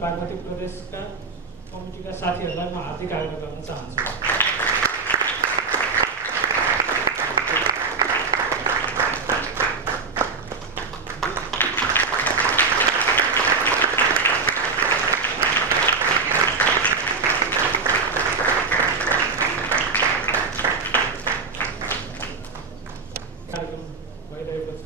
बागमती प्रदेशका कमिटीका साथीहरूलाई म हार्दिक आग्रह गर्न चाहन्छु। कार्यक्रम भइरहेको छ।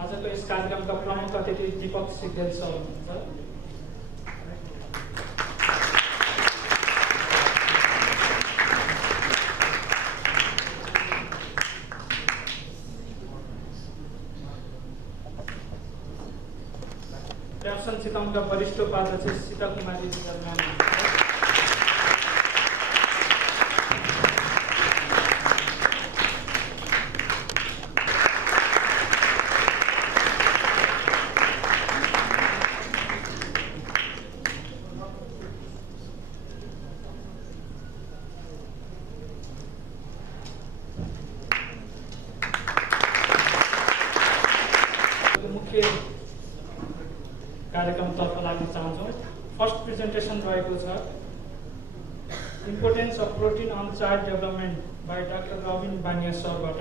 आजको यस कार्यक्रमका प्रमुख अतिथि दीपक सिग्देल सर हुनुहुन्छ। क्याप्सन चितवनका वरिष्ठ उपाध्यक्ष शीतल कुमारी दरम्यान मुख्य कार्यक्रमतर्फ लाग्न चाहन्छौँ। फर्स्ट प्रेजेन्टेसन रहेको छ importance of protein on child development by doctor Robin Baniya सरबाट।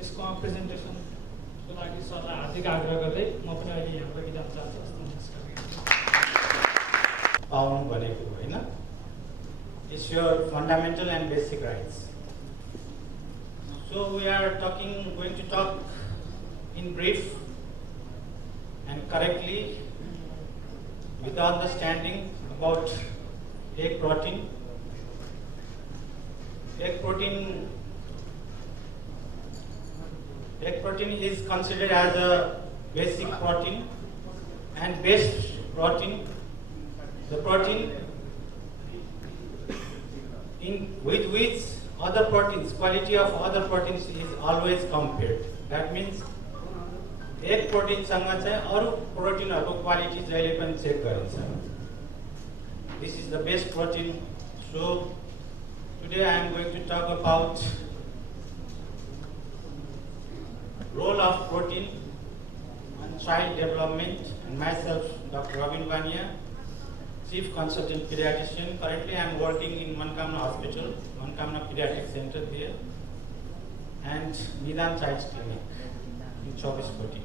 यसको प्रेजेन्टेसनको लागि सरलाई हार्दिक आग्रह गर्दै म पनि अहिले यहाँ पनि जान चाहन्छु। पाउनु भनेको होइन, it's your fundamental and basic rights. So we are going to talk in brief and correctly with understanding about egg protein. Egg protein is considered as a basic protein and best protein. The protein with which other proteins, quality of other proteins is always compared. That means एक प्रोटिनसँग चाहिँ अरू प्रोटिनहरूको quality जहिले पनि check गरिन्छ। This is the best protein. So today I am going to talk about role of protein on child development and myself Dr. Robin Bania, Chief Consultant Pediatrician. Currently I am working in Mankamna Hospital, Mankamna Pediatric Center there, and Nidan Child's Clinic in 24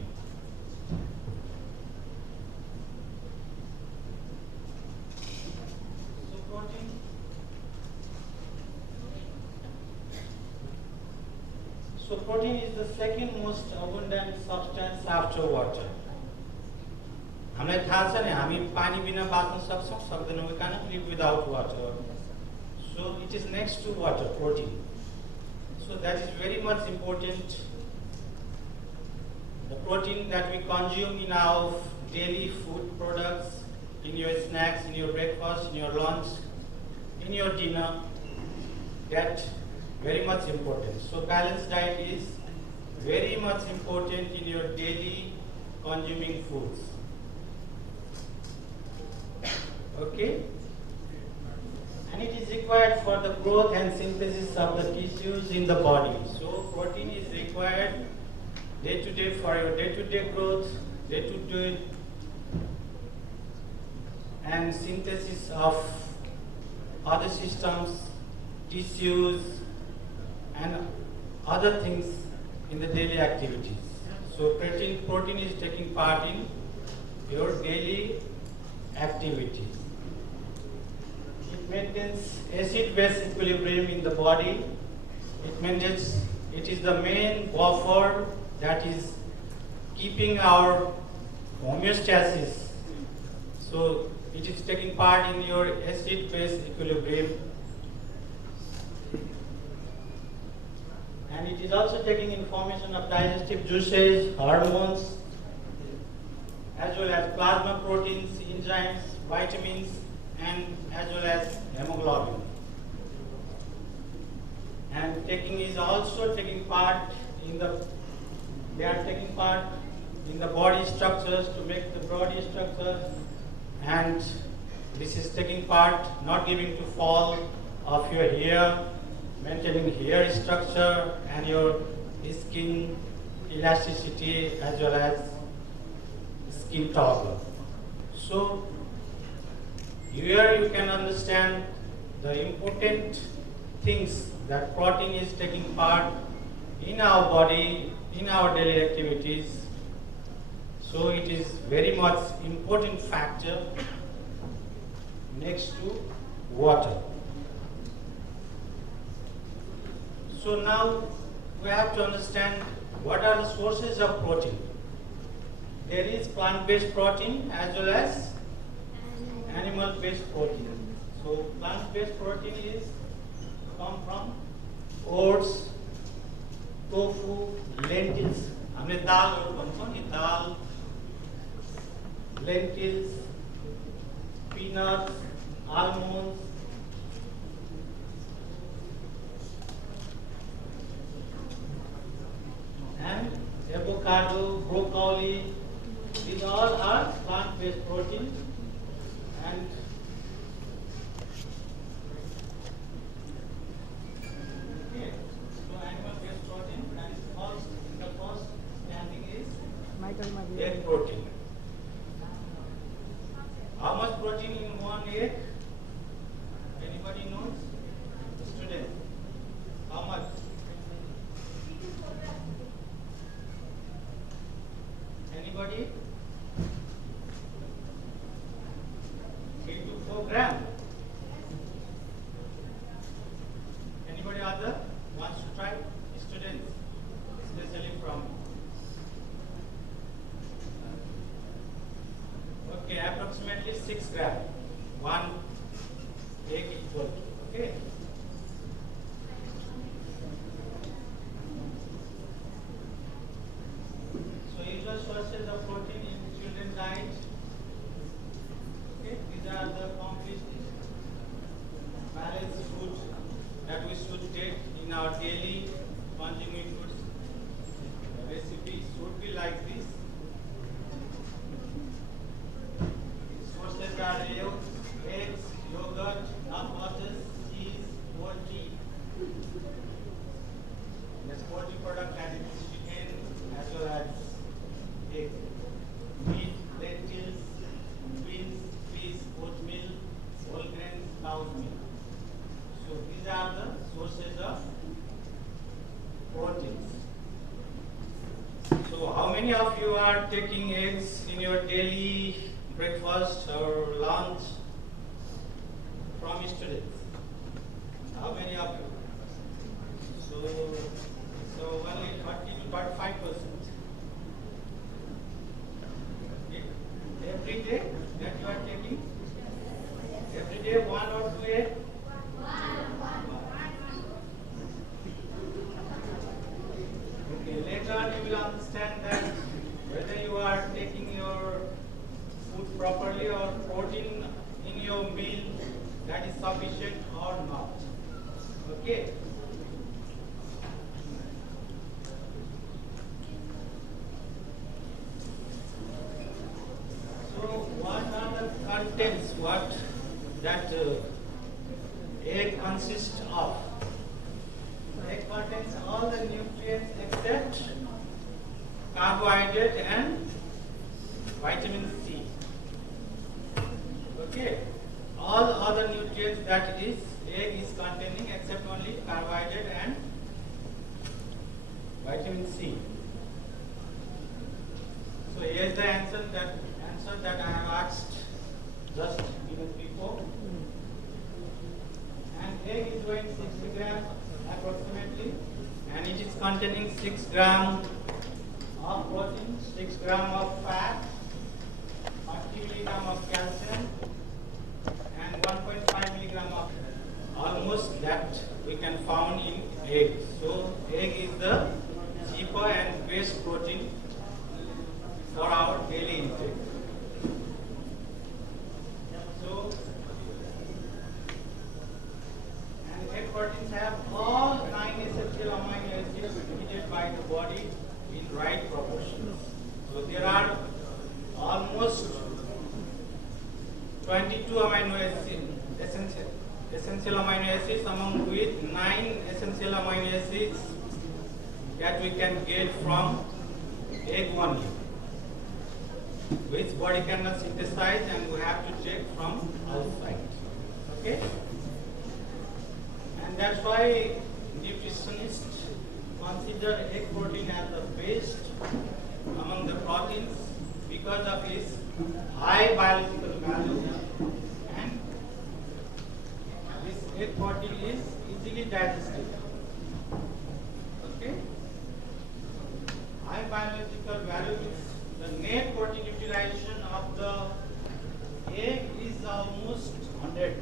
So protein is the second most abundant substance after water. हामीलाई थाहा छ नि, हामी पानी बिना बाँच्न सक्छौँ सक्दैनौँ। We cannot live without water. So it is next to water, protein. So that is very much important. The protein that we consume in our daily food products, in your snacks, in your breakfast, in your lunch, in your dinner, that very much important. So balanced diet is very much important in your daily consuming foods. Okay? And it is required for the growth and synthesis of the tissues in the body. So protein is required day to day for your day-to-day growth, day-to-day and synthesis of other systems, tissues, and other things in the daily activities. So protein is taking part in your daily activities. It maintains acid-base equilibrium in the body. It is the main buffer that is keeping our homeostasis. So it is taking part in your acid-base equilibrium. And it is also taking information of digestive juices, hormones, as well as plasma proteins, enzymes, vitamins, and as well as hemoglobin. And is also taking part in the body structures to make the body structures and This is taking part, not giving to fall of your hair, maintaining hair structure and your skin elasticity as well as skin toggle. So here you can understand the important things that protein is taking part in our body, in our daily activities. So it is very much important factor next to water. So now we have to understand what are the sources of protein. There is plant-based protein as well as animal-based protein. So plant-based protein is come from oats, tofu, lentils. हमने दालहरू भन्छौँ नि, दाल, lentils, peanuts, almonds, and avocado, broccoli. These all are plant-based proteins, and so animal-based protein, and first in the first standing is egg protein. How much protein in one egg? Anybody knows? Student, how much? Anybody? 3 to 4 grams. Anybody other wants to try? Students, especially from. Okay, approximately 6 grams. 1 egg equal to. Okay. So usual sources of protein in children's diet. Okay, these are the complete balanced foods that we should take in our daily consuming foods. The recipe should be like this. Sources are eggs, yogurt, nut butters, cheese, poultry. Yes, poultry product that is chicken as well as egg, meat, lentils, beans, fish, oatmeal, whole grains, cow's milk. So these are the sources of proteins. So how many of you are taking eggs in your daily breakfast or lunch from students? How many of you? So only 30 to 45%. Every day that you are taking? Every day 1 or 2 eggs? Okay, later on you will understand that whether you are taking your food properly or protein in your meal that is sufficient or not. Okay? So what are the contents what that egg consists of? Egg contains all the nutrients except carbohydrate and vitamin C. Okay, all other nutrients that is egg is containing except only carbohydrate and vitamin C. So here is the answer that I have asked just minutes before. And egg is weighing 60 grams approximately, and it is containing 6 grams of protein, 6 grams of fat, 40 milligrams of calcium, and 1.5 milligrams of almost that we can found in egg. So egg is the cheaper and best protein for our daily intake. So, and egg proteins have all 9 essential amino acids needed by the body in right proportions. So there are almost 22 amino essential amino acids among with 9 essential amino acids that we can get from egg only, which body cannot synthesize and we have to take from outside. Okay? And that's why nutritionists consider egg protein as the best among the proteins because of its high biological value, and this egg protein is easily digestible. Okay? High biological value means the net protein utilization of the egg is almost 100.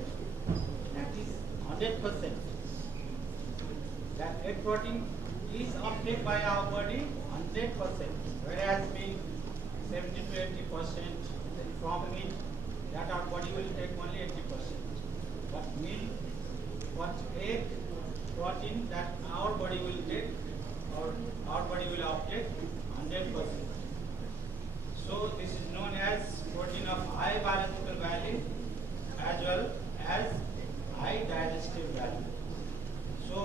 That is 100%. That egg protein is uptake by our body 100%, whereas being 70 to 80% from meat, that our body will take only 80%. But milk, what egg protein that our body will take, or our body will uptake 100%. So this is known as protein of high biological value as well as high digestive value. So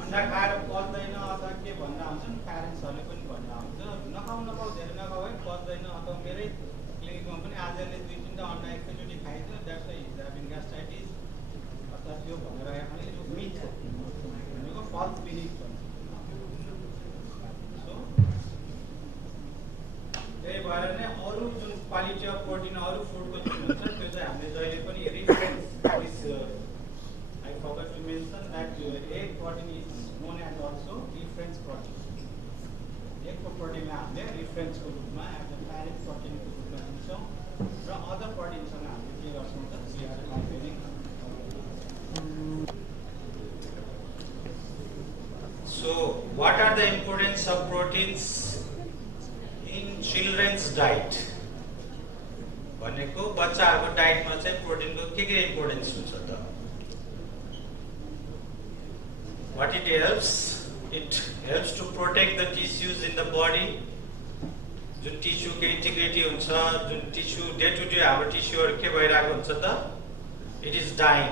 अन्डा खाएर पच्दैन अथवा के भन्दा हुन्छ नि, प्यारेन्ट्सहरूले पनि भन्दा हुन्छ नखाऊ नखाऊ धेरै नखाऊ है, पच्दैन, अथवा मेरै क्लिनिकमा पनि आजले 2-3टा अन्डा एकैचोटि खाइदियो, that's why his having gastritis अथवा त्यो भनेर अलिकति यो मिथ हो भनेको, फल्स बिलिफ भन्छ। सो त्यही भएर नै अरू जुन क्वालिटी अफ प्रोटिन अरू फुडको जुन हुन्छ त्यो चाहिँ हामीले जहिले पनि reference I forgot to mention that egg protein is known as also reference protein. Egg protein लाई हामीले reference को रूपमा as a parent protein को रूपमा लिन्छौँ र other protein सँग हामीले के गर्छौँ त we are comparing. So what are the importance of proteins in children's diet? भनेको बच्चाहरुको डाइटमा चाहिँ प्रोटिनको के इम्पोर्टेन्स हुन्छ त? What it helps to protect the tissues in the body. जुन टिस्यू को इंटीग्रिटी हुन्छ, जुन टिस्यू डे टु डे हाम्रो टिस्यूहरु के भइरहेको हुन्छ त, इट इज डाइङ।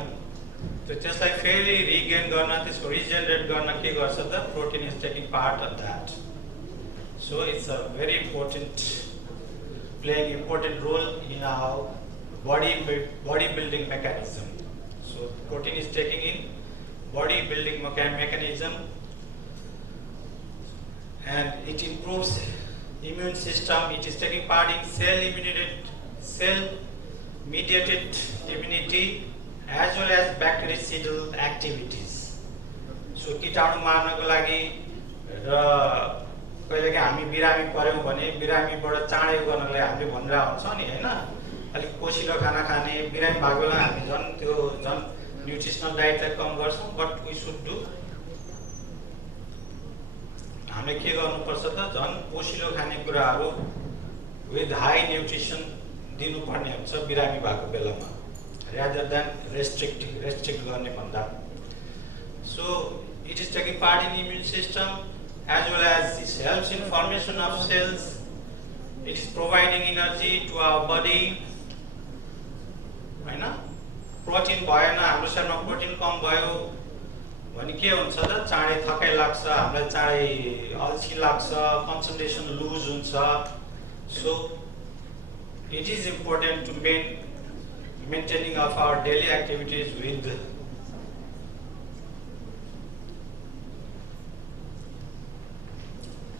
तो त्यसलाई फेरि रिगेन गर्न, त्यसको रिजेनरेट गर्न के गर्छ त, protein is taking part of that. So it's a very important, playing important role in our body building mechanism. So protein is taking in body building mechanism, and it improves immune system. It is taking part in cell mediated immunity as well as bactericidal activities. So कीटाणु मार्नको लागि र कहिलेकाहीँ हामी बिरामी पर्यौं भने बिरामीबाट चाँडै गर्नलाई हामीले भनिरा हुन्छ नि हैन, अलिक पोसिलो खाना खाने, बिरामी भएको बेला हामी झन् न्यूट्रिशनल डाइट कम गर्छौं, बट वी शुड डू, हामीले के गर्नुपर्छ त, झन् पोसिलो खाने कुराहरू विथ हाई न्यूट्रिसन दिनुपर्ने हुन्छ बिरामी भएको बेलामा, rather than restrict गर्ने भन्दा। So it is taking part in immune system as well as it helps in formation of cells. It is providing energy to our body, हैन? प्रोटिन भएन हाम्रो शरीरमा, प्रोटिन कम भयो भने के हुन्छ त, चाँडै थकाइ लाग्छ, हामीलाई चाँडै अल्छी लाग्छ, कन्सन्ट्रेसन लुज हुन्छ। So it is important to maintaining of our daily activities with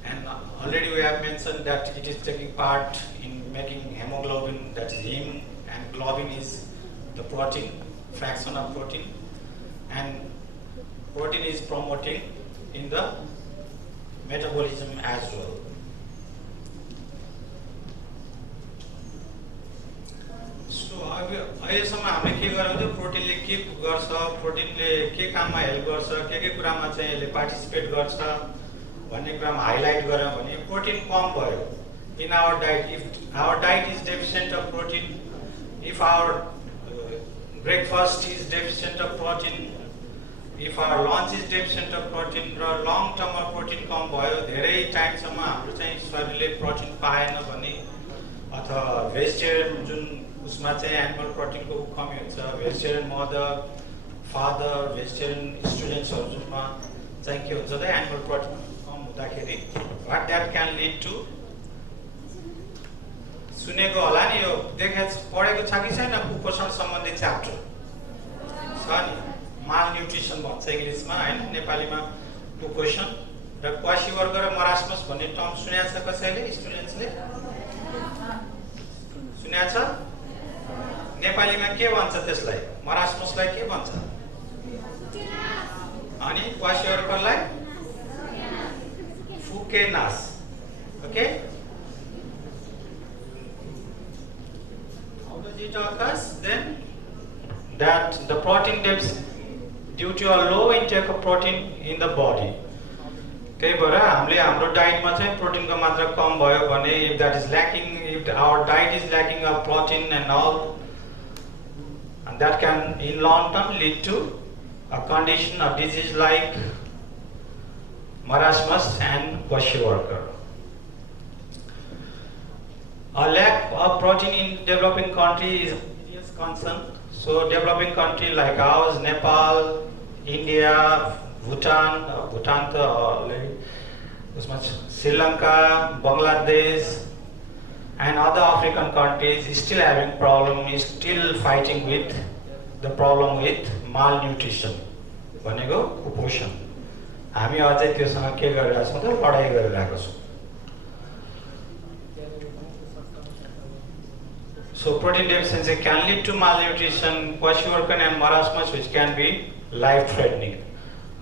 and already we have mentioned that it is taking part in making hemoglobin, that is heme, and globin is the protein, fraction of protein, and protein is promoting in the metabolism as well. So अहिलेसम्म हामीले के गरौँ त, प्रोटिनले के गर्छ, प्रोटिनले के काममा help गर्छ, के कुरामा चाहिँ यसले पार्टिसिपेट गर्छ भन्ने कुरामा हाइलाइट गरौँ भने, प्रोटिन कम भयो in our diet. If our diet is deficient of protein, if our breakfast is deficient of protein, if our lunch is deficient of protein, र long term of protein कम भयो, धेरै टाइमसम्म हाम्रो चाहिँ शरीरले प्रोटिन पाएन भने, अथवा भेजिटेरियन जुन उसमा चाहिँ एनिमल प्रोटिनको कमी हुन्छ भेजिटेरियन मदर फादर भेजिटेरियन स्टुडेन्ट्सहरू जुनमा चाहिँ के हुन्छ त एनिमल प्रोटिन कम हुँदाखेरि what that can lead to सुनेको होला नि यो पढेको छ कि छैन कुपोषण सम्बन्धी च्याप्टर छ नि माल न्युट्रिसन भन्छ इङ्ग्लिसमा होइन नेपालीमा कुपोषण र क्वासिवर्ग र मरास्मस भन्ने टर्म सुनेको छ कसैले स्टुडेन्ट्सले सुनेको छ नेपालीमा के भन्छ त्यसलाई मरास्मसलाई के भन्छ अनि क्वासिवर्गलाई फुकेनास okay it occurs then that the protein deficit due to a low intake of protein in the body त्यही भएर हामीले हाम्रो डाइटमा चाहिँ प्रोटिनको मात्रा कम भयो भने if that is lacking if our diet is lacking of protein and all and that can in long term lead to a condition of disease like marasmus and kwashiorkor. A lack of protein in developing country is a serious concern. So developing country like ours, Nepal, India, Bhutan, Sri Lanka, Bangladesh, and other African countries is still having problem, is still fighting with the problem with malnutrition. भनेको कुपोषण हामी अझै त्योसँग के गरिरहेका छौँ त लडाइँ गरिरहेका छौँ. So protein deficiency can lead to malnutrition, kwashiorkor and marasmus which can be life-threatening.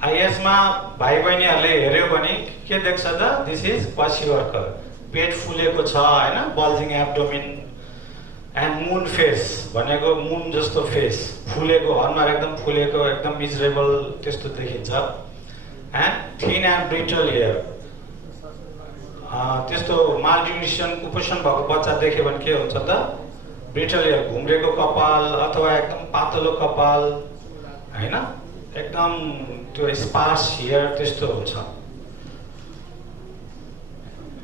यसमा भाइ बहिनीहरूले हेर्यो भने के देख्छ त दिस इज क्वासिवर्कर पेट फुलेको छ हैन बल्जिङ एब्डोमिन एन्ड मुन फेस भनेको मुन जस्तो फेस फुलेको अनुहार एकदम फुलेको एकदम मिजरेबल त्यस्तो देखिन्छ and thin and brittle hair त्यस्तो मालन्युट्रिसन कुपोषण भएको बच्चा देख्यो भने के हुन्छ त ब्रिटल हेयर घुम्रेको कपाल अथवा एकदम पातलो कपाल हैन एकदम त्यो स्पार्स हेयर त्यस्तो हुन्छ.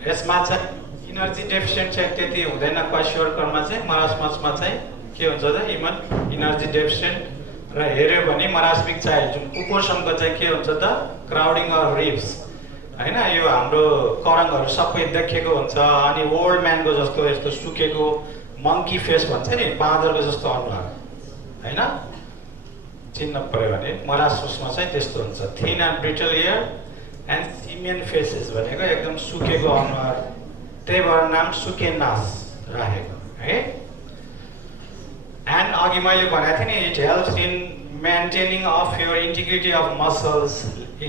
यसमा चाहिँ इनर्जी डेफिसिएन्ट चाहिँ त्यति हुँदैन क्वासिवर्करमा चाहिँ मरास्मसमा चाहिँ के हुन्छ त इमन इनर्जी डेफिसिएन्ट र हेर्यो भने मरास्मिक चाइल्ड जुन कुपोषणको चाहिँ के हुन्छ त क्राउडिङ अफ रिब्स हैन यो हाम्रो करङहरू सबै देखेको हुन्छ अनि ओल्ड म्यानको जस्तो यस्तो सुकेको मंकी फेस भन्छ नि बाँदरको जस्तो अनुहार हैन चिन्न पर्यो भने मरास्मसमा चाहिँ त्यस्तो हुन्छ thin and brittle hair and simian faces भनेको एकदम सुकेको अनुहार त्यही भएर नाम सुकेनास राखेको है. एन्ड अघि मैले भनेको थिएँ नि it helps in maintaining of your integrity of muscles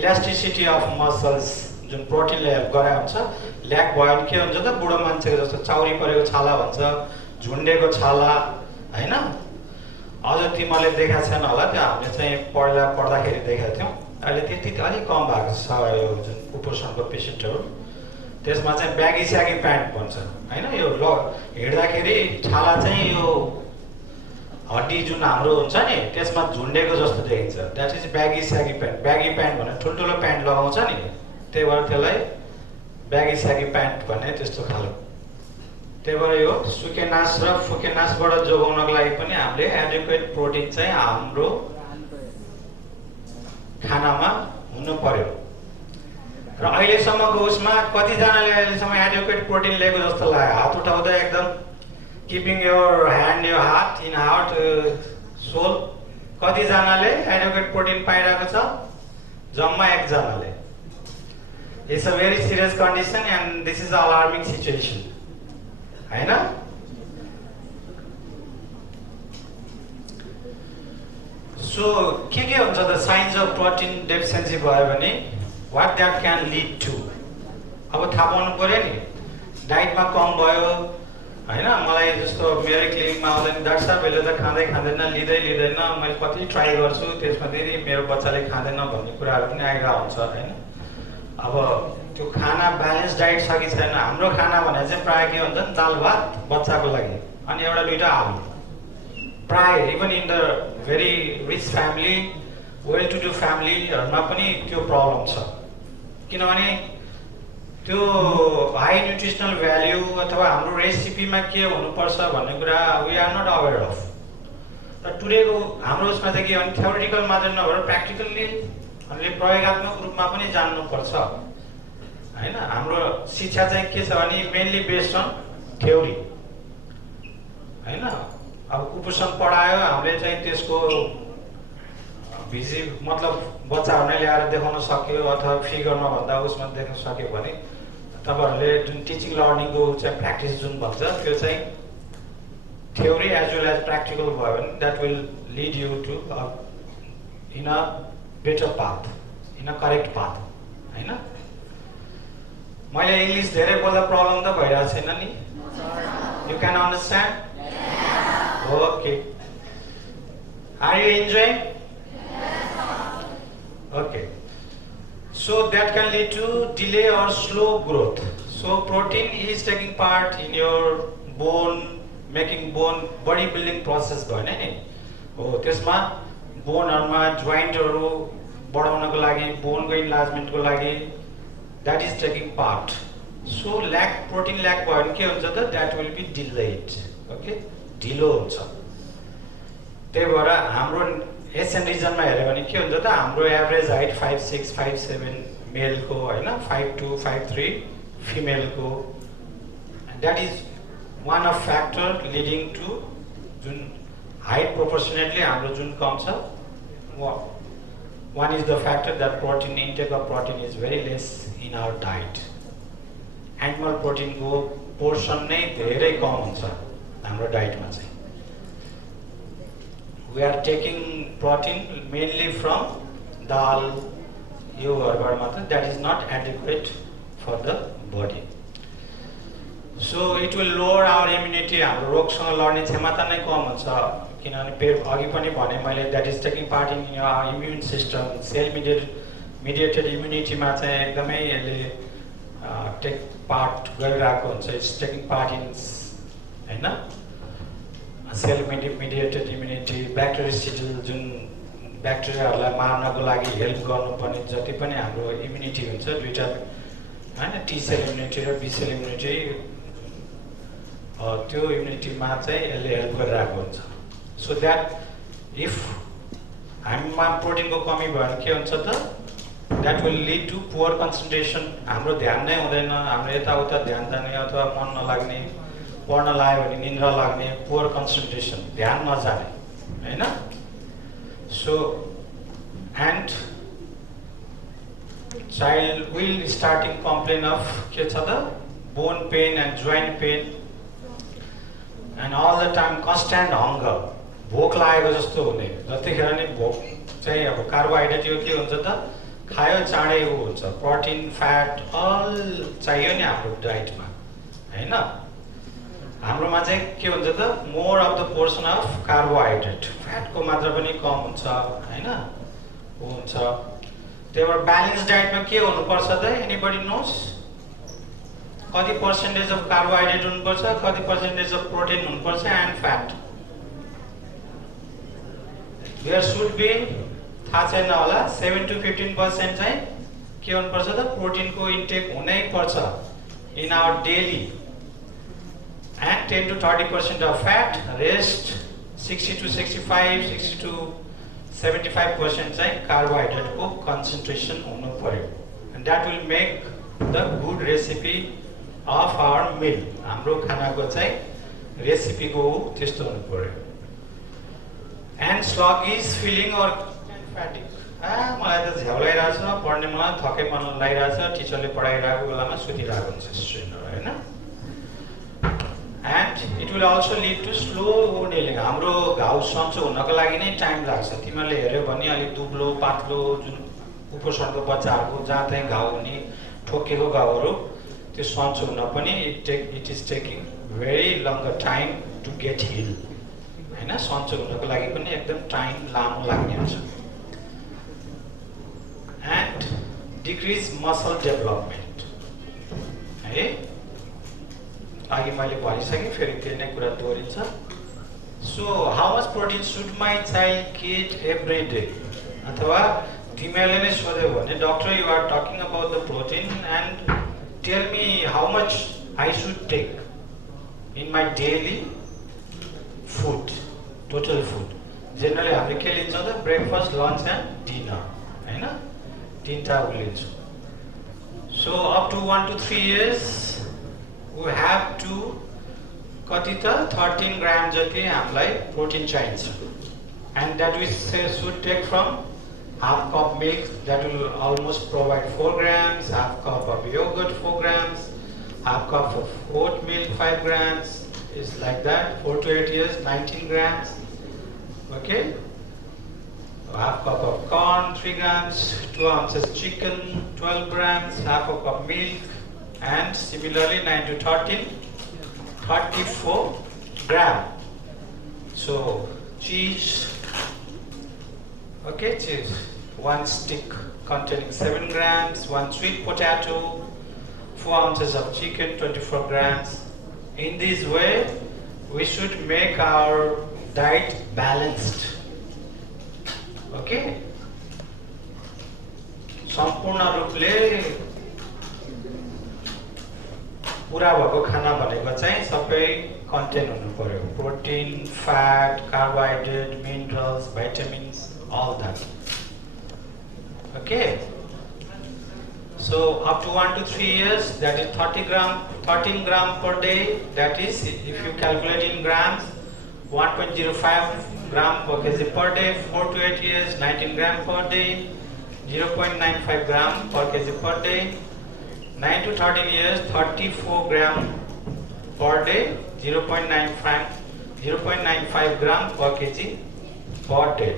elasticity of muscles जुन प्रोटिनले हेल्प गराएको हुन्छ ल्याक भयो भने के हुन्छ त बुढो मान्छेको जस्तो चाउरी परेको छाला भन्छ झुन्डेको छाला हैन अझ तिमीले देखाएको छैन होला त्यो हामीले चाहिँ पढ्दाखेरि देखाएको थियौँ अहिले त्यति अलिक कम भएको छ यो जुन कुपोषणको पेसेन्टहरू त्यसमा चाहिँ ब्यागी स्यागी प्यान्ट भन्छ हैन यो हिँड्दाखेरि छाला चाहिँ यो हड्डी जुन हाम्रो हुन्छ नि त्यसमा झुन्डेको जस्तो देखिन्छ that is baggy स्यागी pant. Baggy pant भने ठुल्ठुलो प्यान्ट लगाउँछ नि त्यही भएर त्यसलाई ब्यागी स्यागी प्यान्ट भन्ने त्यस्तो खालको. त्यही भएर यो सुकेनास र फुकेनासबाट जोगाउनको लागि पनि हामीले एडिक्वेट प्रोटिन चाहिँ हाम्रो खानामा हुनु पर्यो. र अहिलेसम्मको उसमा कतिजनाले अहिलेसम्म एडिक्वेट प्रोटिन लिएको जस्तो लाग्यो हात उठाउँदा एकदम किपिङ योर ह्यान्ड यो हात इन हार्ट सोल कतिजनाले एडिक्वेट प्रोटिन पाइरहेको छ जम्मा एकजनाले. It's a very serious condition and this is alarming situation हैन. सो के हुन्छ त साइन्स अफ प्रोटिन डेफिसिएन्सी भयो भने what that can lead to अब थाहा पाउनु पर्यो नि डाइटमा कम भयो हैन मलाई जस्तो मेरो क्लिनिकमा आउँदैन डाक्टर साहब यसले त खाँदैन लिँदैन मैले कति ट्राई गर्छु त्यसमा फेरि मेरो बच्चाले खाँदैन भन्ने कुराहरू पनि आइरहेको हुन्छ हैन. अब त्यो खाना ब्यालेन्स डाइट छ कि छैन हाम्रो खाना भने चाहिँ प्रायः के हुन्छ नि दाल भात बच्चाको लागि अनि एउटा दुईटा आलु प्रायः even in the very rich family well to do फ्यामिलीहरूमा पनि त्यो प्रब्लम छ किनभने त्यो हाई न्युट्रिसनल भ्याल्यू अथवा हाम्रो रेसिपीमा के हुनुपर्छ भन्ने कुरा we are not aware of. र टुडेको हाम्रो उसमा चाहिँ के भने थ्योरिटिकल मात्र नभएर प्र्याक्टिकल्ली हामीले प्रयोगात्मक रूपमा पनि जान्नुपर्छ हैन। हाम्रो शिक्षा चाहिँ के छ भने मेनली बेस्ड अन थ्योरी हैन। अब कुपोषण पढायो हामीले चाहिँ त्यसको मतलब बच्चाहरूले ल्याएर देखाउन सक्यो अथवा फिगरमा भन्दा उसमा देख्न सक्यो भने तपाईहरुले जुन टिचिङ लर्निङको चाहिँ प्र्याक्टिस जुन भन्छ त्यो चाहिँ theory as well as practical भयो that will lead you to in a better path, in a correct path हैन। मैले इंग्लिश धेरै बोल्दा प्रब्लम त भइरा छैन नि? You can understand? Yes. Okay. Are you enjoying? Yes. Okay. So that can lead to delay or slow growth. So protein is taking part in your bone making bone body building process भयो नि हो। त्यसमा बोनहरुमा जोइन्टहरु बढाउनको लागि बोनको इन्लार्जमेन्टको लागि that is taking part. So lack protein lack भयो भने के हुन्छ त that will be delayed. Okay, ढिलो हुन्छ। त्यही भएर हाम्रो एसियन रिजनमा हेर्यो भने के हुन्छ त हाम्रो एभरेज हाइट 5'6" 5'7" मेलको हैन 5'2" 5'3" फिमेलको that is one of factor leading to जुन height proportionately हाम्रो जुन कम छ one is the factor that protein intake of protein is very less in our diet. Animal protein को portion नै धेरै कम हुन्छ हाम्रो डाइटमा चाहिँ। We are taking protein mainly from dal योहरुबाट मात्र that is not adequate for the body. So it will lower our immunity. हाम्रो रोगसँग लड्ने क्षमता नै कम हुन्छ किनभने अघि पनि भने मैले that is taking part in our immune system, cell mediated immunity मा चाहिँ एकदमै यसले टेक पार्ट गरिरहेको हुन्छ। इट्स टेकिङ पार्ट इन हैन सेल mediated immunity, ब्याक्टेरियासिडल जुन ब्याक्टेरियाहरुलाई मार्नको लागि हेल्प गर्नुपर्ने जति पनि हाम्रो इम्युनिटी हुन्छ दुईटा हैन टी सेल इम्युनिटी र बी सेल इम्युनिटी त्यो इम्युनिटीमा चाहिँ यसले हेल्प गरिरहेको हुन्छ। सो द्याट इफ हामीमा प्रोटिनको कमी भयो भने के हुन्छ त that will lead to poor concentration. हाम्रो ध्यान नै हुँदैन, हाम्रो यताउता ध्यान जाने अथवा मन नलाग्ने, पढ्न लाग्यो भने निन्द्रा लाग्ने, पुअर कन्सन्ट्रेसन, ध्यान नजाने हैन। So and child will starting complain of के छ त bone pain and joint pain and all the time constant hunger, भोक लागेको जस्तो हुने। जतिखेर नि भोक चाहिँ अब कार्बोहाइड्रेट यो के हुन्छ त खायो चाँडै उ हुन्छ, प्रोटिन फ्याट अल चाहियो नि हाम्रो डाइटमा हैन। हाम्रोमा चाहिँ के हुन्छ त more of the portion of carbohydrate, फ्याटको मात्रा पनि कम हुन्छ हैन उ हुन्छ। त्यही भएर ब्यालेन्स डाइटमा के हुनुपर्छ त एनीबडी नोस? कति पर्सेन्टेज अफ कार्बोहाइड्रेट हुनुपर्छ, कति पर्सेन्टेज अफ प्रोटिन हुनुपर्छ and fat. There should be थाहा छैन होला 7 to 15% चाहिँ के हुनुपर्छ त प्रोटिनको इन्टेक हुनै पर्छ in our daily and 10 to 30% of fat, rest 60 to 65, 60 to 75% चाहिँ कार्बोहाइड्रेटको कन्सन्ट्रेसन हुनु पर्यो। And that will make the good recipe of our meal. हाम्रो खानाको चाहिँ रेसिपीको त्यस्तो हुनु पर्यो। And sluggish feeling or fatigue, मलाई त झ्याउ लागिरहेछ, पढ्ने मलाई थकै मन लागिरहेछ, टिचरले पढाइरहेको बेलामा सुतिरहेको हुन्छ स्टुडेन्टहरू हैन। And it will also lead to slow healing. हाम्रो घाउ सन्चो हुनको लागि नै टाइम लाग्छ। तिमीहरूले हेऱ्यो भने अलिक दुब्लो पातलो जुन कुपोषणको बच्चाहरूको जहाँ चाहिँ घाउ हुने ठोकेको घाउहरू त्यो सन्चो हुन पनि it is taking very longer time to get heal हैन। सन्चो हुनको लागि पनि एकदम टाइम लामो लाग्ने हुन्छ। एन्ड डिक्रिज मसल डेभलपमेन्ट है, अघि मैले भनिसकेँ फेरि त्यही नै कुरा दोहोरिन्छ। So how much protein should my child get every day? अथवा तिमीहरूले नै सोध्यो भने doctor you are talking about the protein and tell me how much I should take in my daily food, total food. Generally, हामीले के लिन्छौँ त breakfast, lunch and dinner, हैन? तीनटा लिन्छौँ. So up to 1 to 3 years, we have to कति त 13 grams जति हामीलाई protein चाहिन्छ. And that we say should take from half cup milk, that will almost provide 4 grams, half cup of yogurt 4 grams, half cup of oatmeal 5 grams, is like that. 4 to 8 years, 19 grams. Okay? Half cup of corn 3 grams, 2 ounces chicken 12 grams, half a cup milk, and similarly 9 to 13, 34 grams. So cheese. Okay, cheese. 1 stick containing 7 grams, 1 sweet potato, 4 ounces of chicken, 24 grams. In this way, we should make our diet balanced. Okay? सम्पूर्ण रूपले पूरा भएको खाना भनेको चाहिँ सबै content हुनु पर्यो. Protein, fat, carbohydrate, minerals, vitamins, all that. Okay? So up to 1 to 3 years, that is 13 gram per day. That is, if you calculate in grams, 1.05 gram per kg per day. 4 to 8 years, 19 gram per day. 0.95 gram per kg per day. 9 to 13 years, 34 gram per day. 0.95 gram per kg per day.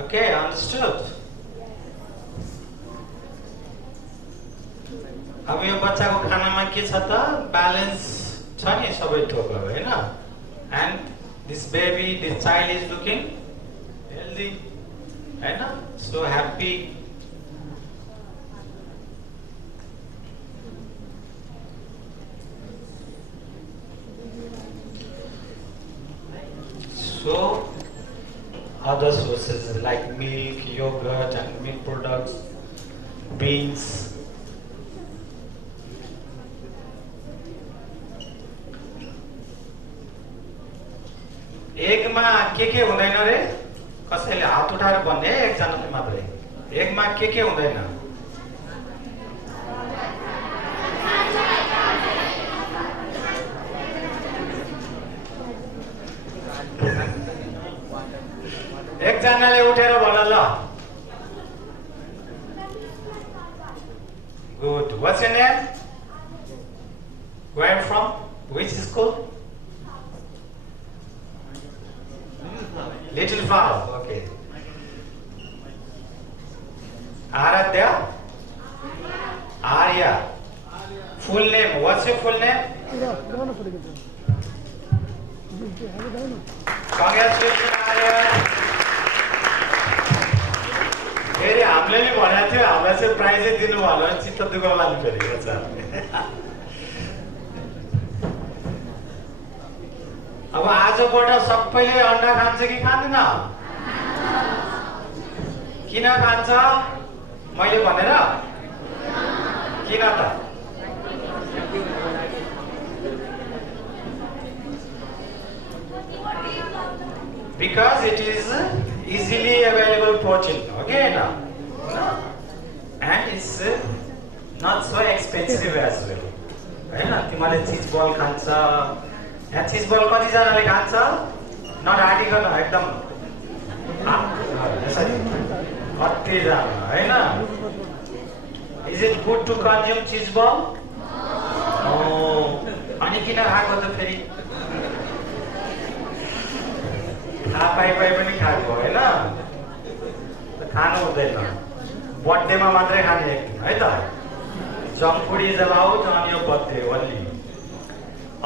Okay, understood. अब यो बच्चाको खानामा के छ त balance छ नि सबै थोकहरु हैन and this baby, this child is looking healthy हैन so happy. So other sources like milk, yogurt and milk products, beans. एगमा के हुँदैन रे कसैले हात उठाएर भन्ने एकजनाले मात्रै एगमा के हुँदैन एकजनाले उठेर भन ल Good. What's your name? Where from? Which school? Little Fall. Okay. Aradhya? Arya. Full name. What's your full name? Congratulations, Arya. फेरि हामीले नि भनेको थियो हामीलाई चाहिँ प्राइजै दिनु भयो भने चित्त दुःख लाग्नु फेरि छ अब आजबाट सबैले अन्डा खान्छ कि खाँदैन किन खान्छ मैले भनेर किन त because it is easily available protein, okay now? And it's not so expensive as well. हैन तिमीले चीज बल खान्छ यहाँ चीज बल कति जनाले खान्छ नढाटिकन एकदम यसरी कति जना हैन Is it good to consume cheese ball? No. अनि किन खाएको त फेरि पाइ पनि खाएको हैन खानु हुँदैन बर्थडेमा मात्रै खाने एक दिन है त junk food is allowed on your birthday only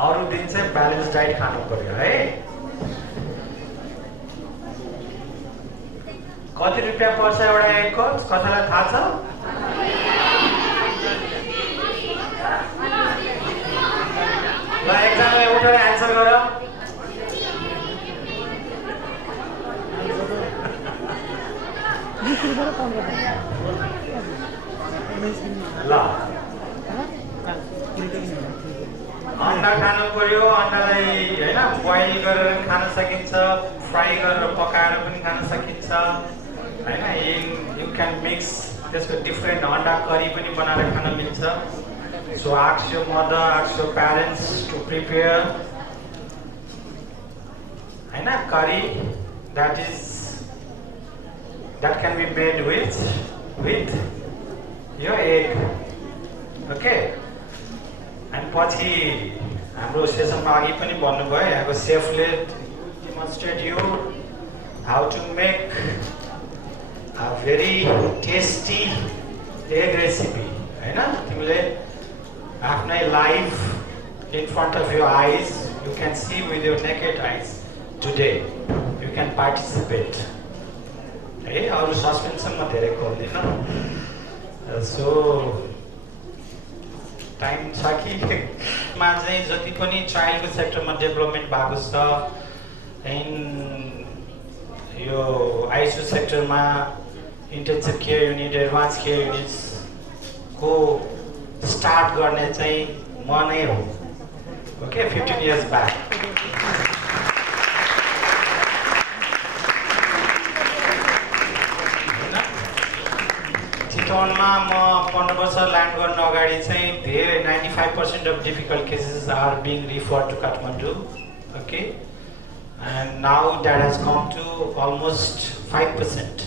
अरु दिन चाहिँ ब्यालेन्स डाइट खानु पर्यो है कति रुपैयाँ पर्छ एउटा एग कसैलाई थाहा छ ल गरेर एन्सर गर ल अन्डा खानु पर्यो अन्डालाई हैन बोइल गरेर खान सकिन्छ फ्राई गरेर पकाएर पनि खान सकिन्छ हैन यु क्यान मिक्स त्यसको डिफ्रेन्ट अन्डा करी पनि बनाएर खान मिल्छ so ask your mother ask your parents to prepare हैन curry that can be made with your egg okay and पछि हाम्रो सेसनमा अघि पनि भन्नुभयो यहाँको सेफले demonstrate you how to make a very tasty egg recipe हैन तिमीले आफ्नै live in front of your eyes you can see with your naked eyes today you can participate है अरु सस्पेन्सनमा धेरै खोल्दिन सो टाइम छ कि मा चाहिँ जति पनि चाइल्डको सेक्टरमा डेभलपमेन्ट भएको छ इन यो आइसियु सेक्टरमा intensive care unit advance care units को स्टार्ट गर्ने चाहिँ म नै हो ओके 15 years ब्याक चितवनमा म 15 वर्ष ल्यान्ड गर्न अगाडि चाहिँ धेरै 95% of difficult cases are being referred to Kathmandu okay and now that has come to almost 5%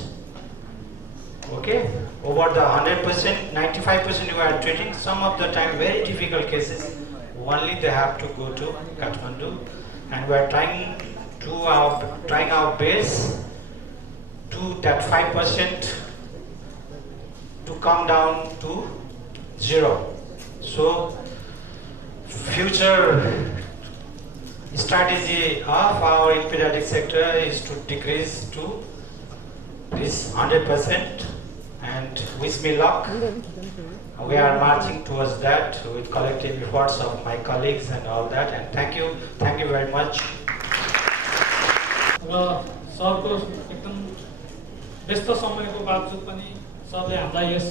okay over the 100% 95% you are treating some of the time very difficult cases only they have to go to Kathmandu and we are trying our best to that 5% to come down to 0 so future strategy of our pediatric sector is to decrease to this 100% and wish me luck. We are marching towards that with collective efforts of my colleagues and all that and thank you very much. र सरको एकदम व्यस्त समयको बावजुद पनि सरले हामीलाई यस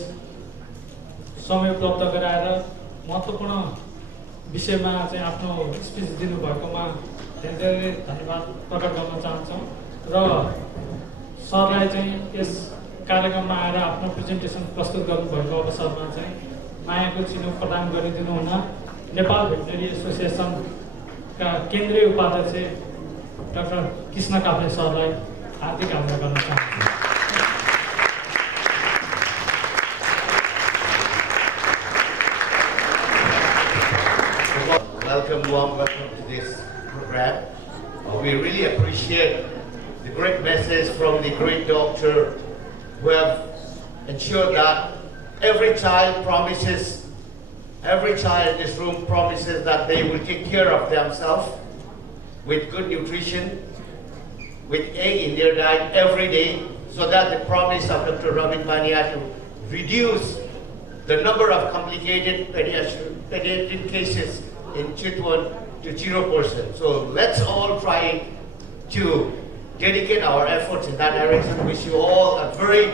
समय उपलब्ध गराएर महत्त्वपूर्ण विषयमा चाहिँ आफ्नो स्पिच दिनुभएकोमा धेरै धन्यवाद प्रकट गर्न चाहन्छौँ र सरलाई चाहिँ यस कार्यक्रममा आएर आफ्नो प्रेजेन्टेसन प्रस्तुत गर्नुभएको अवसरमा चाहिँ मायाको चिनो प्रदान गरिदिनु हुन नेपाल भेटनेरी एसोसिएसनका केन्द्रीय उपाध्यक्ष डाक्टर कृष्ण काफ्ले सरलाई हार्दिक आग्रह गर्न चाहन्छु Warm welcome to this program. We really appreciate the great message from the great doctor who have ensured that every child in this room promises that they will take care of themselves with good nutrition, with egg in their diet every day, so that the promise of Dr. Robin Bania to reduce the number of complicated pediatric cases in Chitwan to 0%. So let's all try to dedicate our efforts in that direction. Wish you all a very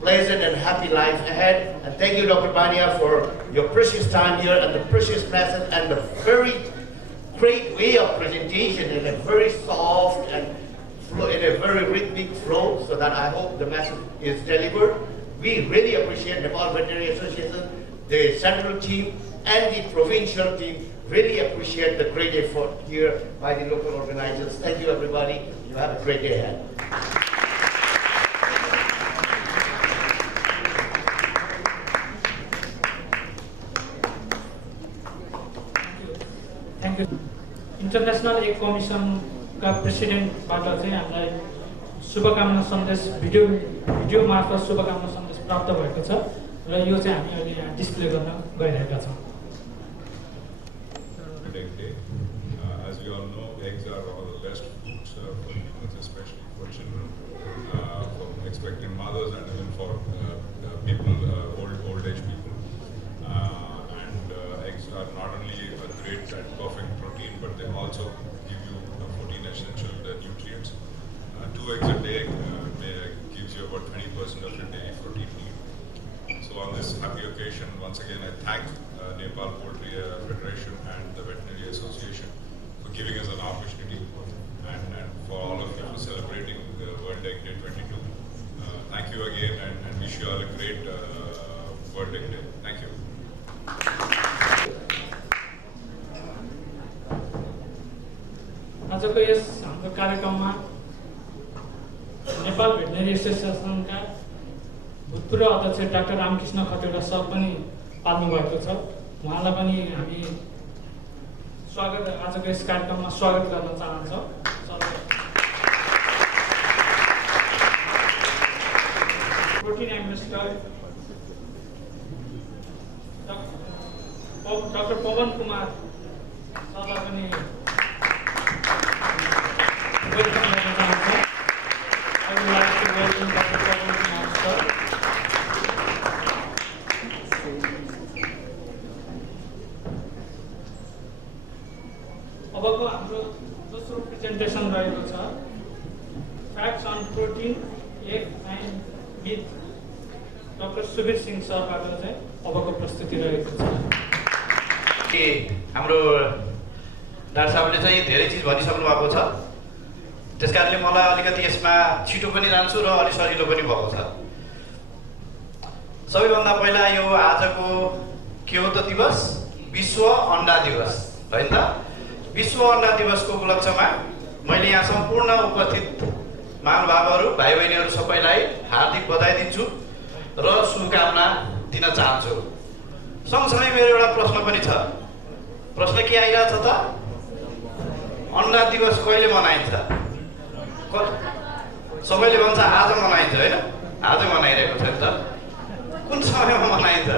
pleasant and happy life ahead. And thank you, Dr. Bania, for your precious time here and the precious message and the very great way of presentation in a very soft and in a very rhythmic flow, so that I hope the message is delivered. We really appreciate Nepal Veterinary Association, the central team and the provincial team. Really appreciate the great effort here by the local organizers. Thank you, everybody. You have a great day ahead. Thank you. International Egg Commission का प्रेसिडेन्टबाट चाहिँ हामीलाई शुभकामना सन्देश video मार्फत शुभकामना सन्देश प्राप्त भएको छ र यो चाहिँ हामी अहिले यहाँ डिस्प्ले गर्न गइरहेका छौँ As we all know, eggs are one of the best foods for humans, especially for children, for expectant mothers, and even for people, old age people. And eggs are not only a great and perfect protein protein, but they also give you 14 essential nutrients. 2 eggs a day gives you about 20% of your daily protein need. So on this happy occasion, once again, I thank Nepal Poultry Federation and the Veterinary Association for giving us an opportunity, and for all of you for celebrating World Egg Day 22. Thank you again, and wish you all a great World Egg Day. Thank you. आजको यस हाम्रो कार्यक्रममा Nepal veterinary एसोसिएसनका भूतपूर्व अध्यक्ष doctor Ramakrishna Khatiwada sir पनि पाल्नु भएको छ। उहाँलाई पनि हामी स्वागत आजको यस कार्यक्रममा स्वागत गर्न चाहन्छौँ। Protein ambassador doctor Pawan Kumar सरलाई पनि वेलकम गर्न चाहन्छौँ। I would like to welcome Dr. Pawan Kumar sir. अबको हाम्रो दोस्रो प्रेजेन्टेसन रहेको छ facts on protein egg and meat. Doctor Subir Singh सरबाट चाहिँ अबको प्रस्तुति रहेको छ। हाम्रो डाक्टर साहबले चाहिँ धेरै चिज भनिसक्नु भएको छ, त्यस कारणले मलाई अलिकति यसमा छिटो पनि जान्छु र अलि सजिलो पनि भएको छ। सबैभन्दा पहिला यो आजको के हो त दिवस? विश्व अन्डा दिवस होइन त? विश्व अन्डा दिवसको उपलक्ष्यमा मैले यहाँ सम्पूर्ण उपस्थित महानुभावहरू भाइ बहिनीहरू सबैलाई हार्दिक बधाई दिन्छु र शुभकामना दिन चाहन्छु। सँगसँगै मेरो एउटा प्रश्न पनि छ। प्रश्न के आइरहेछ त? अन्डा दिवस कहिले मनाइन्छ? सबैले भन्छ आज मनाइन्छ होइन? आज मनाइरहेको छ नि त? कुन समयमा मनाइन्छ?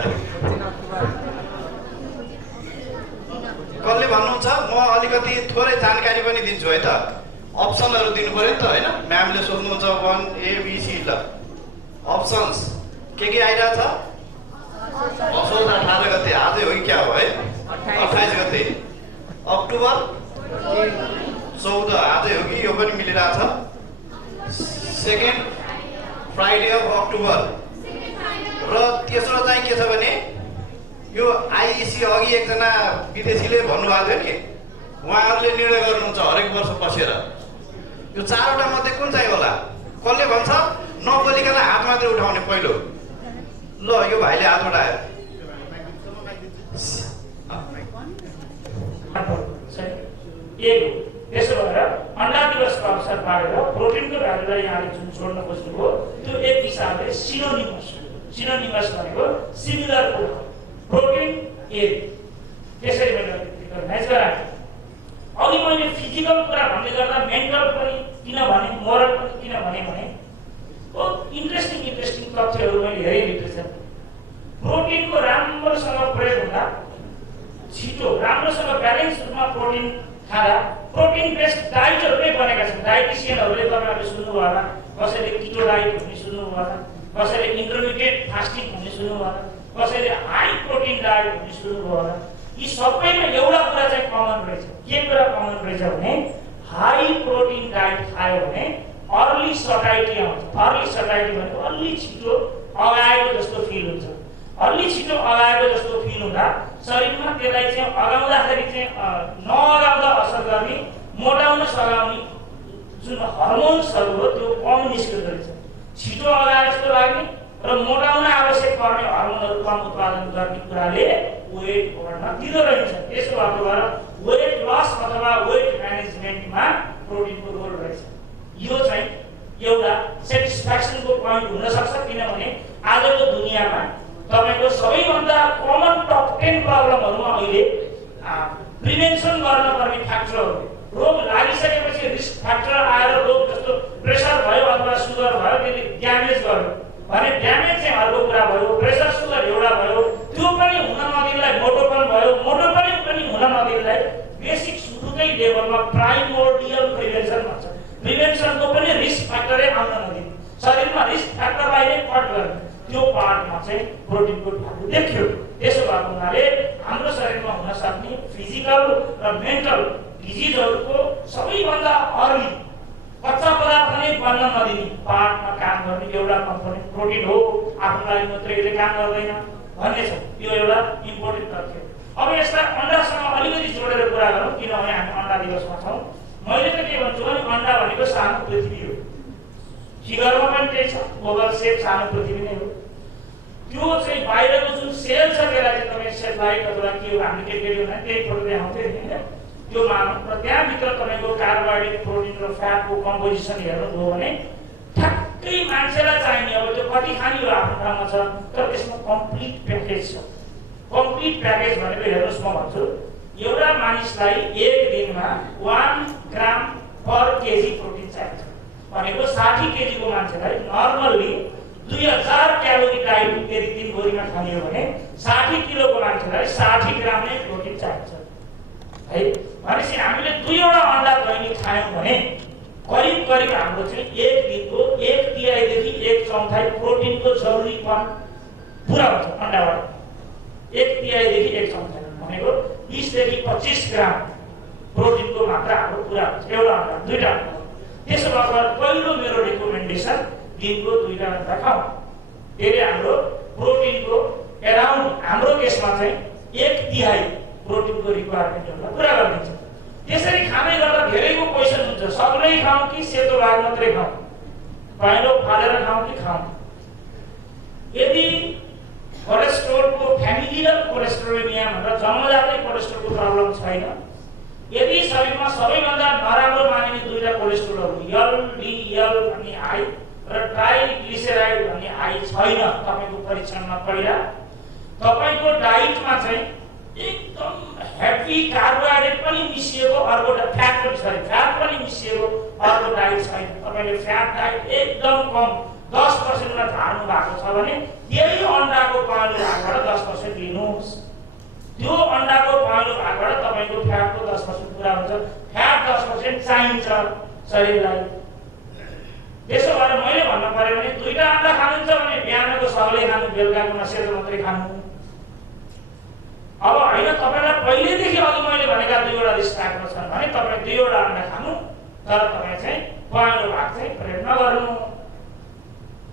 कसले भन्नुहुन्छ? म अलिकति थोरै जानकारी पनि दिन्छु है त। अप्सनहरू दिनु पर्यो नि त होइन? म्यामले सोध्नुहुन्छ 1ABC ल। अप्सन्स के आइरहेछ? असोज 18 गते, आजै हो कि क्या हो है? 28 गते। अक्टोबर 14 आजै हो कि यो पनि मिलिरहेछ? Second Friday of October. र तेस्रो चाहिँ के छ भने यो आइइसी अघि एकजना विदेशीले भन्नुभएको थियो नि, उहाँहरूले निर्णय गर्नुहुन्छ हरेक वर्ष बसेर यो 4वटा मध्ये कुन चाहिँ होला? कसले भन्छ? नबोलिकन हात मात्रै उठाउने पहिलो। ल यो भाइले हात उठायो। त्यसो भएर अन्डा दिवसको अवसर पारेर प्रोटिनको भ्यालुलाई यहाँले जुन छोड्न खोज्नुभयो त्यो एक हिसाबले सिनोनिमस भनेको सिमिलर प्रोटिन एग। त्यसरी मैले रिकगनाइज गराएँ। अघि मैले फिजिकल कुरा भन्दै गर्दा मेन्टल पनि किनभने मोरल पनि किनभने बहुत इन्ट्रेस्टिङ तथ्यहरू मैले हेरेँ लिटरेचर। प्रोटिनको राम्रोसँग प्रयोग हुँदा छिटो राम्रोसँग ब्यालेन्स रूपमा प्रोटिन खाँदा प्रोटिन बेस्ड डाइटहरुले बनेका छन्। डाइटिशियनहरुले तपाईहरुले सुन्नुभयो होला, कसैले किटो डाइट भन्ने सुन्नुभयो होला, कसैले इन्टरमिडिएट फास्टिङ भन्ने सुन्नुभयो होला, कसैले हाई प्रोटिन डाइट भन्ने सुन्नुभयो होला। यी सबैमा एउटा कुरा चाहिँ कमन रहेछ। के कुरा कमन रहेछ भने हाई प्रोटिन डाइट खायो भने अर्ली सटाइटी आउँछ। अर्ली सटाइटी भनेको अलि छिटो अगाएको जस्तो फिल हुन्छ। अलि छिटो अगाएको जस्तो फिल हुँदा शरीरमा त्यसलाई चाहिँ अगाउँदाखेरि चाहिँ नअगाउँदा असर गर्ने मोटाउन सघाउने जुन हर्मोन्सहरू हो त्यो कम निस्किँदो रहेछ। छिटो अगाए जस्तो लाग्ने र मोटाउन आवश्यक पर्ने हर्मोनहरू कम उत्पादन गर्ने कुराले वेट बढ्न दिँदो रहेछ। त्यसो भएको भएर वेट लस अथवा वेट म्यानेजमेन्टमा प्रोटिनको रोल रहेछ। यो चाहिँ एउटा सेटिस्फ्याक्सनको पोइन्ट हुन सक्छ, किनभने आजको दुनियाँमा तपाईको सबैभन्दा कमन टप 10 प्रब्लमहरुमा अहिले प्रिभेन्सन गर्नुपर्ने फ्याक्टरहरु, रोग लागिसकेपछि रिस्क फ्याक्टर आएर रोग जस्तो प्रेसर भयो अथवा सुगर भयो त्यसले ड्यामेज गर्यो भने ड्यामेज चाहिँ अर्को कुरा भयो। प्रेसर सुगर एउटा भयो, त्यो पनि हुन नदिनलाई मोटोपन भयो, मोटोपन पनि हुन नदिनलाई बेसिक सुरुकै लेभलमा प्राइमोर्डियल प्रिभेन्सन भन्छ। प्रिभेन्सनको पनि रिस्क फ्याक्टरै आउन नदिनु, शरीरमा रिस्क फ्याक्टरलाई नै कट गर्ने। त्यो पार्टमा चाहिँ प्रोटिनको भ्यालु देखियो। त्यसो भएको हुनाले हाम्रो शरीरमा हुन सक्ने फिजिकल र मेन्टल डिजिजहरूको सबैभन्दा अर्ली कच्चा पदार्थ नै बन्न नदिने पार्टमा काम गर्ने एउटा कम्पोनेन्ट प्रोटिन हो। आफ्नो लागि मात्र यसले काम गर्दैन भन्ने छ, यो एउटा इम्पोर्टेन्ट तथ्य। अब यसलाई अन्डासँग अलिकति जोडेर कुरा गरौँ, किनभने हामी अन्डा दिवसमा छौँ। मैले त के भन्छु भने अन्डा भनेको सानो पृथ्वी हो, फिगरमा पनि त्यही छ, ओभल सेप सानो पृथ्वी नै हो। त्यो चाहिँ बाहिरको जुन सेल छ त्यसलाई चाहिँ तपाईँ सेटेलाइट अथवा के हो हामीले के के भने त्यही फोटो देखाउँथ्यो नि हैन, त्यो मानौँ र त्यहाँभित्र तपाईँको कार्बोहाइड्रेट प्रोटिन र फ्याटको कम्पोजिसन हेर्नुभयो भने ठ्याक्कै मान्छेलाई चाहिने अब त्यो कति खाने हो आफ्नो ठाउँमा छ, तर त्यसमा कम्प्लिट प्याकेज छ। कम्प्लिट प्याकेज भनेको हेर्नुहोस् म भन्छु, एउटा मानिसलाई एक दिनमा 1 ग्राम पर केजी प्रोटिन चाहिन्छ भनेको 60 केजीको मान्छेलाई नर्मल्ली 2000 क्यालोरी डाइट यदि दिनभरिमा खाने हो भने 60 किलोको मान्छेलाई 60 ग्राम नै प्रोटिन चाहिन्छ है। भनेपछि हामीले 2 वटा अन्डा दैनिक खायौँ भने करिब करिब हाम्रो चाहिँ एक दिनको 1/3 देखि 1/4 प्रोटिनको जरुरीपन पुरा हुन्छ अन्डाबाट। 1/3 देखि 1/4 भनेको 20 देखि 25 ग्राम प्रोटिनको मात्रा हाम्रो पुरा हुन्छ एउटा अन्डा, दुईटा अन्डा। त्यसो भएर पहिलो मेरो रिकमेन्डेसन दिनको 2टा अन्डा खाऊ। त्यसले हाम्रो प्रोटिनको एराउन्ड हाम्रो केसमा चाहिँ 1/3 प्रोटिनको रिक्वायरमेन्टहरूलाई पुरा गरिदिन्छ। त्यसरी खाँदै गर्दा धेरैको क्वेसन हुन्छ, सबै खाउँ कि सेतो भाग मात्रै खाउँ, पहेँलो फालेर खाउँ कि खाउँ। यदि कोलेस्ट्रोलको फ्यामिलियल कोलेस्ट्रोलेमिया भनेर जन्मजातै कोलेस्ट्रोलको प्रब्लम छैन, यदि शरीरमा सबैभन्दा नराम्रो मानिने 2टा कोलेस्ट्रोलहरू एलडिएल भन्ने हाई र ट्राइग्लिसराइड भन्ने हाई छैन तपाईँको परीक्षणमा पहिला, तपाईँको डाइटमा चाहिँ एकदम हेभी कार्बोहाइड्रेट पनि मिसिएको अर्को फ्याट पनि मिसिएको अर्को डाइट छैन, तपाईँले फ्याट डाइट एकदम कम 10% मा झार्नु भएको छ भने यही अन्डाको पहेँलो भागबाट 10% लिनुहोस्। त्यो अन्डाको पहेँलो भागबाट तपाईँको फ्याटको 10% पुरा हुन्छ। फ्याट 10% चाहिन्छ शरीरलाई। त्यसो भएर मैले भन्न पर्यो भने 2टा अन्डा खानुहुन्छ भने बिहानको सबैले खानु, बेलुकाको सेतो मात्रै खानु। अब हैन, तपाईलाई पहिलेदेखि अघि मैले भनेका 2 वटा रिस्क फ्याक्टर छन् भने तपाईँ 2 वटा अन्डा खानु, तर तपाईँ चाहिँ पहेँलो भाग चाहिँ प्रयोग नगर्नु।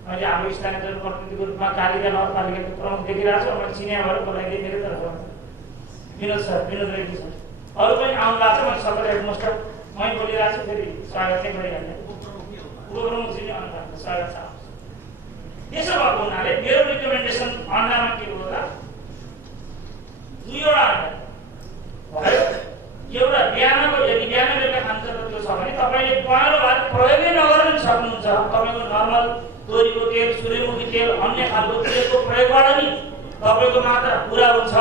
मैले हाम्रो स्थानीय जनप्रतिनिधिको रूपमा कालिका नगरपालिकाको प्रमुख देखिरहेको छु, मैले चिनिया भएर बोलाइदिएँ मेरो तर्फबाट विनोद सर, विनोद रेड्डी सर, अरू पनि आउनु भएको छ। मैले सबै हेडमास्टर मै बोलिरहेको छु, फेरि स्वागत चाहिँ गरिहाल्ने उपप्रमुखजी नै आउनु स्वागत छ। त्यसो भएको हुनाले मेरो रिकमेन्डेसन अन्डामा के हो होला, 2 वटा अन्डा भयो। एउटा बिहानको यदि बिहान बेलुका खान्छ त त्यो छ भने तपाईँले पहेँलो भाग प्रयोगै नगर्न सक्नुहुन्छ। तपाईँको नर्मल तोरीको तेल, सूर्यमुखी तेल, अन्य खालको तेलको प्रयोगबाट नि तपाईँको मात्रा पुरा हुन्छ।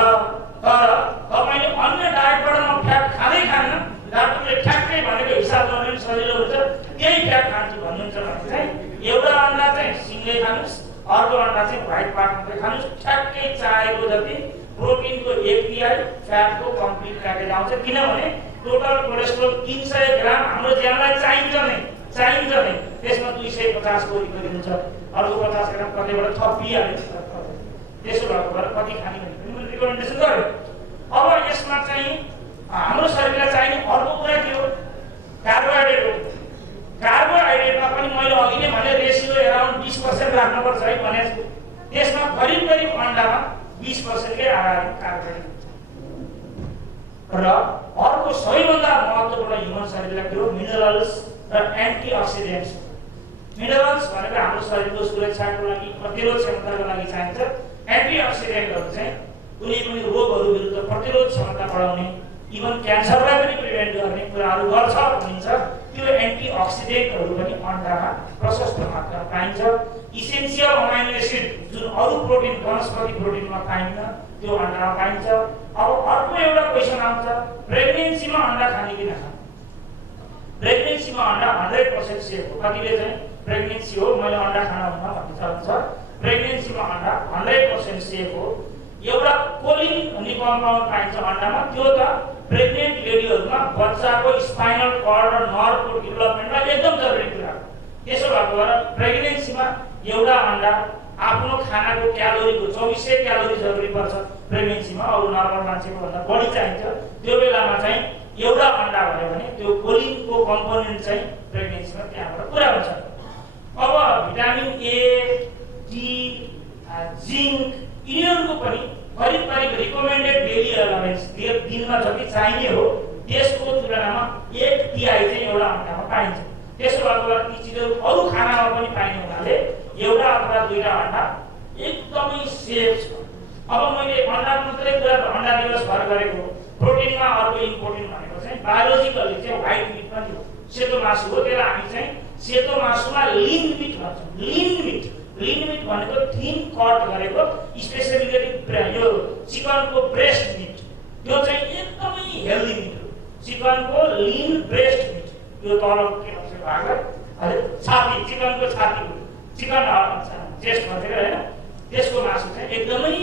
तर तपाईँले अन्य डाइटबाट म फ्याट खाँदै खान्न, डाक्टरले ठ्याक्कै भनेको हिसाब गर्ने सजिलो हुन्छ, त्यही फ्याट खान्छु भन्नुहुन्छ भने चाहिँ एउटा अन्डा चाहिँ सिङ्गै खानुहोस्, अर्को अन्डा चाहिँ व्हाइट पार्ट मात्रै खानुहोस्। ठ्याक्कै चाहेको जति प्रोटिनको 1/3 फ्याटको कम्प्लिट प्याकेज आउँछ। किनभने टोटल कोलेस्ट्रोल 300 ग्राम हाम्रो ज्यानलाई चाहिन्छ नै, त्यसमा 250 को रिकभरी हुन्छ, अर्को 50 ग्राम कतैबाट थपिहाल्छ। त्यसो भएको भएर कति खाने भने मैले रिकमेन्डेसन गरेँ। अब यसमा चाहिँ हाम्रो शरीरलाई चाहिने अर्को कुरा के हो, कार्बोहाइड्रेट हो। कार्बोहाइड्रेटमा पनि मैले अघि नै भने रेसियो एराउन्ड 20% राख्नुपर्छ है भनेको छु। त्यसमा करिब अन्डामा 20% कै आधारमा कार्बोहाइड्रेट र अर्को सबैभन्दा महत्त्वपूर्ण ह्युमन शरीरलाई के हो, मिनरल्स र एन्टिअक्सिडेन्ट्स। मिनरल्स भनेको हाम्रो शरीरको सुरक्षाको लागि, प्रतिरोध क्षमताको लागि चाहिन्छ। एन्टिअक्सिडेन्टहरू चाहिँ कुनै पनि रोगहरू विरुद्ध प्रतिरोध क्षमता बढाउने, इभन क्यान्सरलाई पनि प्रिभेन्ट गर्ने कुराहरू गर्छ भनिन्छ। त्यो एन्टिअक्सिडेन्टहरू पनि अन्डामा प्रशस्त मात्रामा पाइन्छ। इसेन्सियल अमाइनो एसिड जुन अरू प्रोटिन, वनस्पति प्रोटिनमा पाइन्न, त्यो अन्डामा पाइन्छ। अब अर्को एउटा क्वेसन आउँछ, प्रेग्नेन्सीमा अन्डा खाने कि नखाने? प्रेग्नेन्सीमा अन्डा 100% सेफ हो। कतिले चाहिँ प्रेग्नेन्सी हो मैले अन्डा खान हुन्न भन्ने चाहन्छ। प्रेग्नेन्सीमा अन्डा 100% सेफ हो। एउटा कोलिन भन्ने कम्पाउन्ड पाइन्छ अन्डामा, त्यो त प्रेग्नेन्ट लेडीहरूमा बच्चाको स्पाइनल कर्ड र नर्भको डेभलपमेन्टमा एकदम जरुरी कुरा हो। त्यसो भएको भएर प्रेग्नेन्सीमा एउटा अन्डा आफ्नो खानाको क्यालोरीको 2400 क्यालोरी जरुरी पर्छ प्रेग्नेन्सीमा, अरू नर्मल मान्छेको भन्दा बढी चाहिन्छ। त्यो बेलामा चाहिँ एउटा अन्डा भयो भने त्यो कोलिनको कम्पोनेन्ट चाहिँ प्रेग्नेन्सीमा त्यहाँबाट पुरा हुन्छ। अब भिटामिन ए, डी, जिङ्क यिनीहरूको पनि करिब रिकमेन्डेड डेली एलिमेन्ट्स दिनमा जति चाहिने हो त्यसको तुलनामा 1/3 चाहिँ एउटा अन्डामा पाइन्छ। त्यसो भएकोले ती चिजहरू अरू खानामा पनि पाइने हुनाले एउटा अथवा दुईटा अन्डा एकदमै सेफ छ। अब मैले अन्डा मात्रै कुरा अन्डा दिवस भर गरेको, प्रोटिनमा अर्को इम्पोर्टेन्ट भनेको चाहिँ बायोलोजिकली चाहिँ व्हाइट मिट पनि हो, सेतो मासु हो। त्यसलाई हामी चाहिँ सेतो मासुमा लिन मिट भन्छौँ। लिन मिट भनेको थिन कट गरेको, स्पेसिफिकली यो चिकनको ब्रेस्ट मिट, यो चाहिँ एकदमै हेल्दी मिट हो। चिकनको लिन ब्रेस्ट मिट, यो तल के भन्छ भाग अरे छाती, चिकनको छातीको चिकन चेस्ट भन्छ हैन, त्यसको मासु चाहिँ एकदमै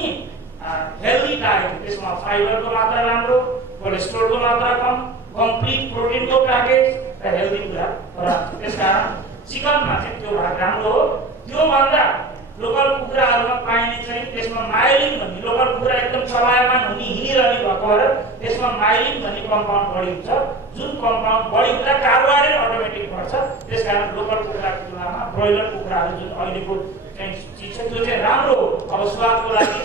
हेल्दी डायट हो। त्यसमा फाइबरको मात्रा राम्रो, कोलेस्ट्रोलको मात्रा कम, कम्प्लिट प्रोटिनको प्याकेज र हेल्दी कुरा रहन्छ। त्यसकारण चिकनमा चाहिँ त्यो भाग राम्रो हो। त्यो भन्दा लोकल कुखुराहरूमा पाइने चाहिँ त्यसमा माइलिन भन्ने, लोकल कुखुरा एकदम चलायमान हुने हिँडिरहने भएको भएर त्यसमा माइलिन भन्ने कम्पाउन्ड बढी हुन्छ, जुन कम्पाउन्ड बढी हुँदा कार्बोहाइड्रेट अटोमेटिक बढ्छ। त्यसकारण लोकल कुखुराको तुलनामा ब्रोइलर कुखुराहरू जुन अहिलेको चाहिँ चिज छ त्यो चाहिँ राम्रो हो। अब स्वादको लागि